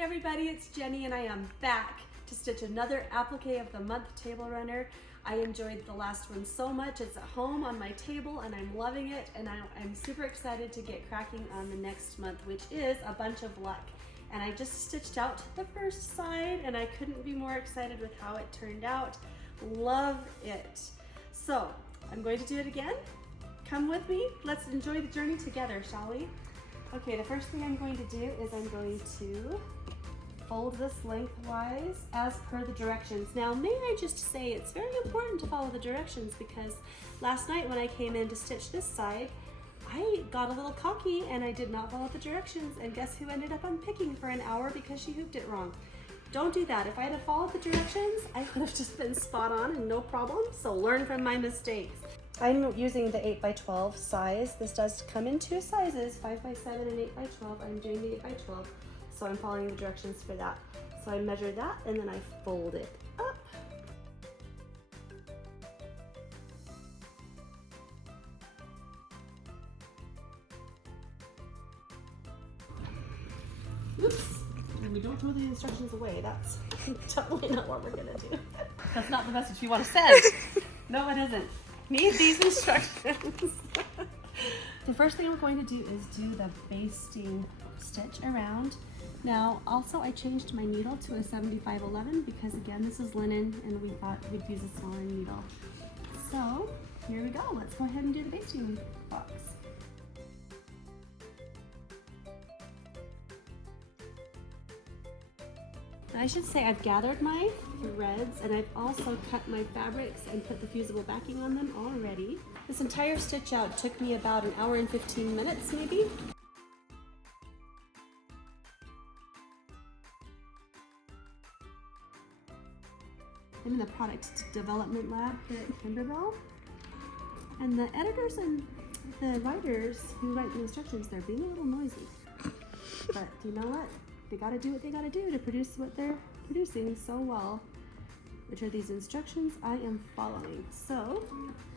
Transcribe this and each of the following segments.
Hey everybody, it's Jenny and I am back to stitch another applique of the month table runner. I enjoyed the last one so much. It's at home on my table and I'm loving it, and I'm super excited to get cracking on the next month, which is a bunch of luck. And I just stitched out the first side and I couldn't be more excited with how it turned out. Love it. So I'm going to do it again. Come with me. Let's enjoy the journey together, shall we? Okay, the first thing I'm going to do is I'm going to fold this lengthwise as per the directions. Now, may I just say it's very important to follow the directions, because last night when I came in to stitch this side, I got a little cocky and I did not follow the directions, and guess who ended up unpicking for an hour because she hooped it wrong. Don't do that. If I had followed the directions, I would have just been spot on and no problem, so learn from my mistakes. I'm using the 8x12 size. This does come in two sizes, 5x7 and 8x12. I'm doing the 8x12, so I'm following the directions for that. So I measure that and then I fold it up. Oops, and we don't throw the instructions away. That's totally not what we're gonna do. That's not the message you want to send. No, it isn't. Need these instructions. The first thing we're going to do is do the basting stitch around. Now, also I changed my needle to a 7511 because again, this is linen and we thought we'd use a smaller needle. So here we go. Let's go ahead and do the basting box. I should say I've gathered my threads and I've also cut my fabrics and put the fusible backing on them already. This entire stitch out took me about an hour and 15 minutes maybe. I'm in the product development lab here at Kimberbell, and the editors and the writers who write the instructions, they're being a little noisy. But you know what? They gotta do what they gotta do to produce what they're producing so well, which are these instructions I am following. So,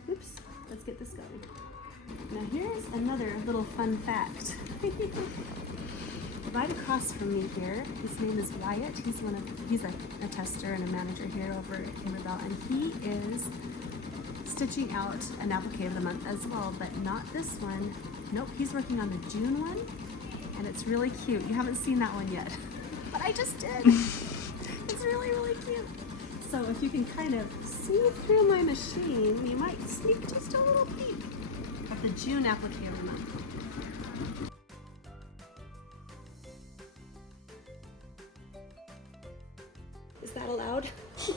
oops, let's get this going. Now here's another little fun fact. Right across from me here, his name is Wyatt. He's a tester and a manager here over at Kimberbell, and he is stitching out an applique of the month as well, but not this one. Nope, he's working on the June one. And it's really cute. You haven't seen that one yet, but I just did. It's really, really cute. So if you can kind of see through my machine, you might sneak just a little peek of the June applique of the month. Is that allowed? Is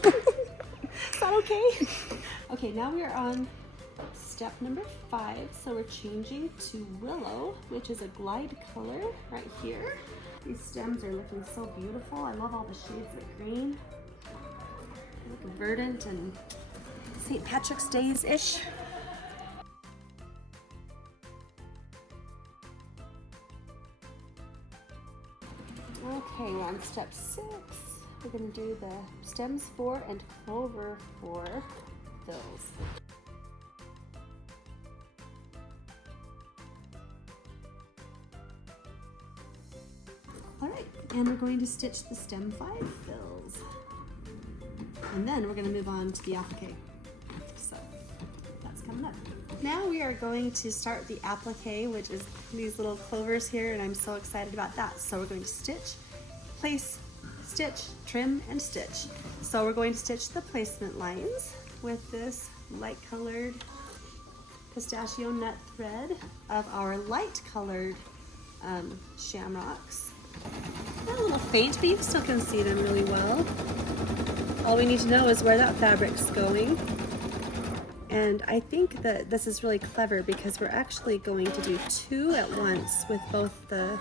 that okay? Okay, now we are on step number 5, so we're changing to Willow, which is a glide color right here. These stems are looking so beautiful. I love all the shades of green. They look verdant and St. Patrick's Day-ish. Okay, we're on step 6. We're going to do the stems 4 and clover 4 fills. Alright, and we're going to stitch the stem 5 fills. And then we're going to move on to the applique. So, that's coming up. Now we are going to start the applique, which is these little clovers here, and I'm so excited about that. So we're going to stitch, place, stitch, trim, and stitch. So we're going to stitch the placement lines with this light colored pistachio nut thread of our light colored shamrocks. They're a little faint, but you still can see them really well. All we need to know is where that fabric's going. And I think that this is really clever because we're actually going to do 2 at once with both the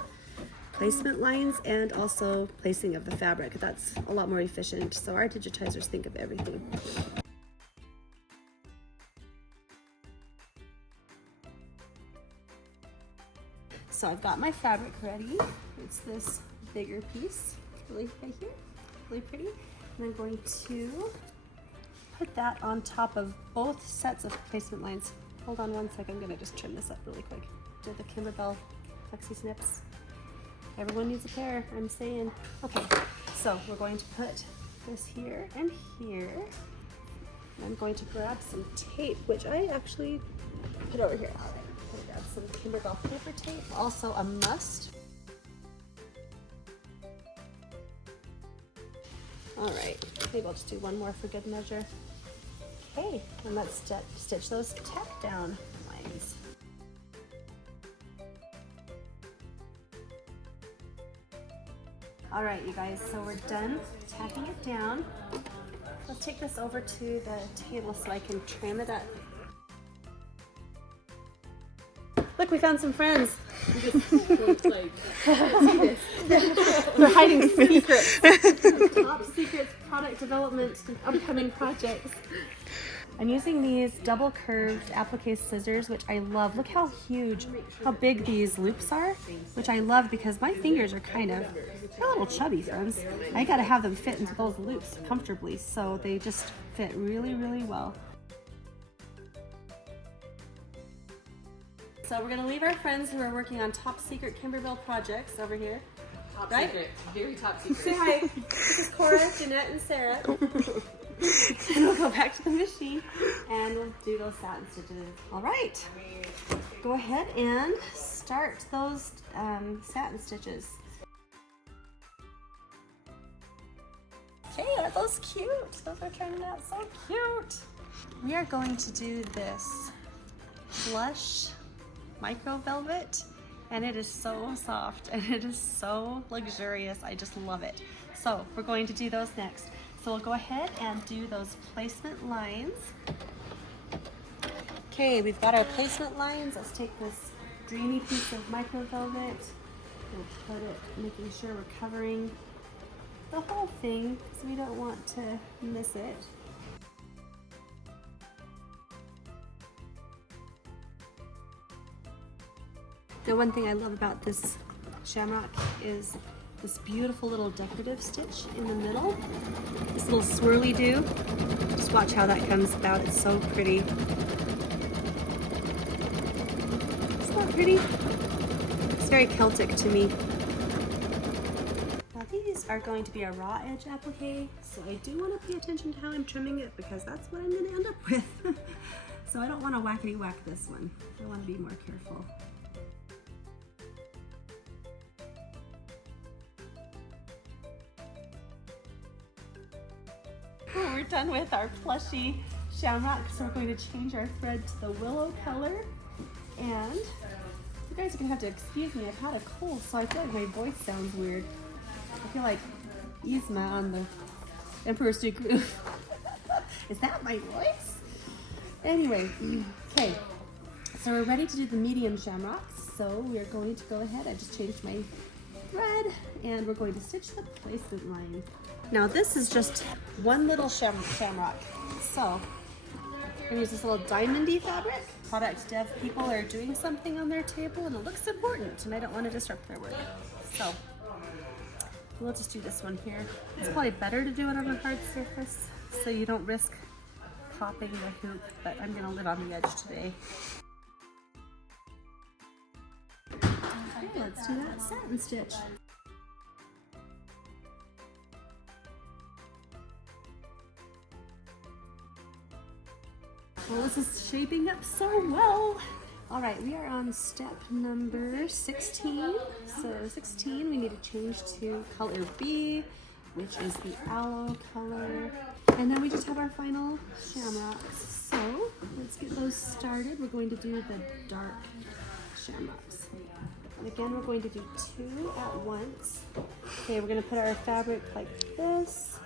placement lines and also placing of the fabric. That's a lot more efficient, so our digitizers think of everything. So I've got my fabric ready. It's this bigger piece, really right here, really pretty. And I'm going to put that on top of both sets of placement lines. Hold on one second, I'm gonna just trim this up really quick. Do the Kimberbell flexi snips. Everyone needs a pair, I'm saying. Okay, so we're going to put this here and here. I'm going to grab some tape, which I actually put over here. All right, I'm gonna grab some Kimberbell paper tape, also a must. All right, maybe I'll just do one more for good measure. Okay, and let's stitch those tack down lines. All right, you guys, so we're done tacking it down. Let's take this over to the table so I can trim it up. Look, we found some friends. We're hiding secrets. Top secrets, product development, upcoming projects. I'm using these double curved applique scissors, which I love. Look how huge, how big these loops are, which I love because my fingers are they're a little chubby, friends. I gotta have them fit into those loops comfortably, so they just fit really, really well. So we're gonna leave our friends who are working on top secret Kimberbell projects over here. Top right? secret, very top secret. Say hi. This is Cora, Jeanette, and Sarah. And we'll go back to the machine and we'll do those satin stitches. All right, go ahead and start those satin stitches. Okay, aren't those cute? Those are turning out so cute. We are going to do this plush micro velvet, and it is so soft and it is so luxurious. I just love it. So we're going to do those next. So we'll go ahead and do those placement lines. Okay, we've got our placement lines. Let's take this dreamy piece of micro velvet. We'll put it, making sure we're covering the whole thing because we don't want to miss it. The one thing I love about this shamrock is this beautiful little decorative stitch in the middle. This little swirly do. Just watch how that comes about. It's so pretty. Isn't that pretty? It's very Celtic to me. Now these are going to be a raw edge applique, so I do want to pay attention to how I'm trimming it because that's what I'm going to end up with. So I don't want to whackety whack this one. I want to be more careful. We're done with our plushy shamrock, so we're going to change our thread to the willow color. And you guys are going to have to excuse me, I've had a cold, so I feel like my voice sounds weird. I feel like Yzma on the Emperor's New Groove. Is that my voice? Anyway, okay, so we're ready to do the medium shamrocks. So we're going to go ahead, I just changed my thread, and we're going to stitch the placement line. Now this is just one little shamrock. So I'm gonna use this little diamondy fabric. Product dev people are doing something on their table and it looks important and I don't want to disrupt their work. So we'll just do this one here. It's probably better to do it on a hard surface so you don't risk popping the hoop, but I'm gonna live on the edge today. Okay, let's do that satin stitch. Well, this is shaping up so well. All right, we are on step number 16. So 16, we need to change to color B, which is the aloe color. And then we just have our final shamrocks. So let's get those started. We're going to do the dark shamrocks. And again, we're going to do 2 at once. Okay, we're gonna put our fabric like this,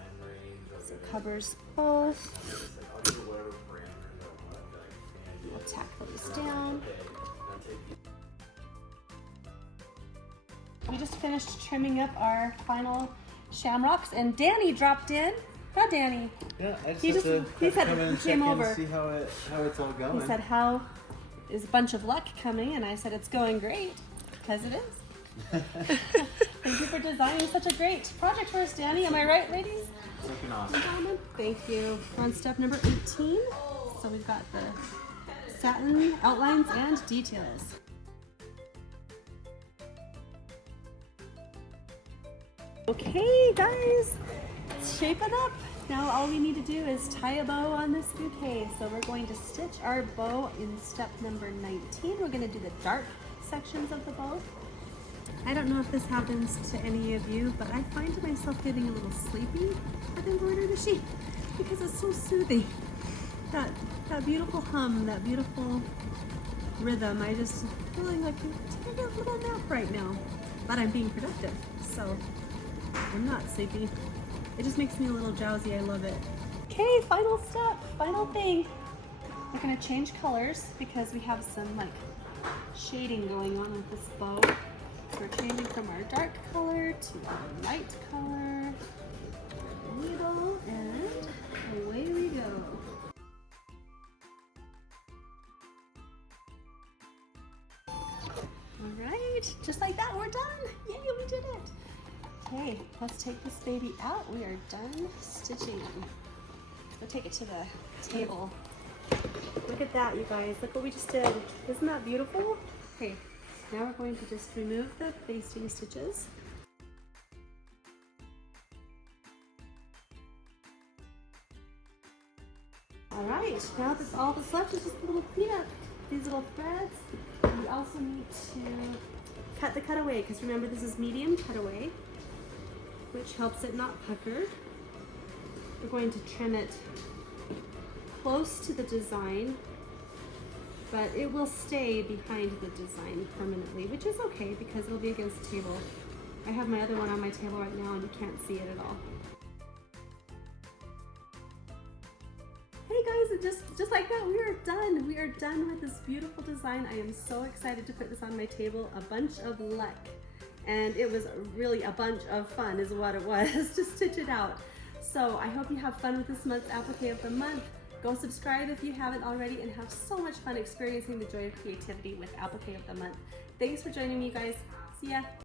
so it covers both. We'll tack those down. We just finished trimming up our final shamrocks, and Danny dropped in. Hi, Danny. Yeah, I He said come in and he check came in over. and see how it's all going. He said, "How is a bunch of luck coming?" And I said, "It's going great, because it is." Thank you for designing such a great project for us, Danny. Am I right, ladies? Looking awesome. Gentlemen? Thank you. We're on step number 18. So we've got the satin outlines and details. Okay guys, it's shaping up. Now all we need to do is tie a bow on this bouquet. So we're going to stitch our bow in step number 19. We're going to do the dark sections of the bow. I don't know if this happens to any of you, but I find myself getting a little sleepy at the embroidery machine because it's so soothing. That beautiful hum, that beautiful rhythm. I just feeling like I'm taking a little nap right now, but I'm being productive, so I'm not sleepy. It just makes me a little drowsy. I love it. Okay, final step, final thing. We're gonna change colors because we have some like shading going on with this bow. So we're changing from our dark color to our light color. Needle, and away we go. Alright, just like that, we're done! Yay, we did it! Okay, let's take this baby out. We are done stitching. Let's take it to the table. Look at that, you guys. Look what we just did. Isn't that beautiful? Okay, now we're going to just remove the basting stitches. Alright, now that's all that's left is just a little cleanup. These little threads. We also need to cut the cutaway, because remember this is medium cutaway, which helps it not pucker. We're going to trim it close to the design, but it will stay behind the design permanently, which is okay because it'll be against the table. I have my other one on my table right now and you can't see it at all. Hey guys, just like that, we are done. We are done with this beautiful design. I am so excited to put this on my table. A bunch of luck. And it was really a bunch of fun is what it was to stitch it out. So I hope you have fun with this month's applique of the month. Go subscribe if you haven't already and have so much fun experiencing the joy of creativity with applique of the month. Thanks for joining me, guys. See ya.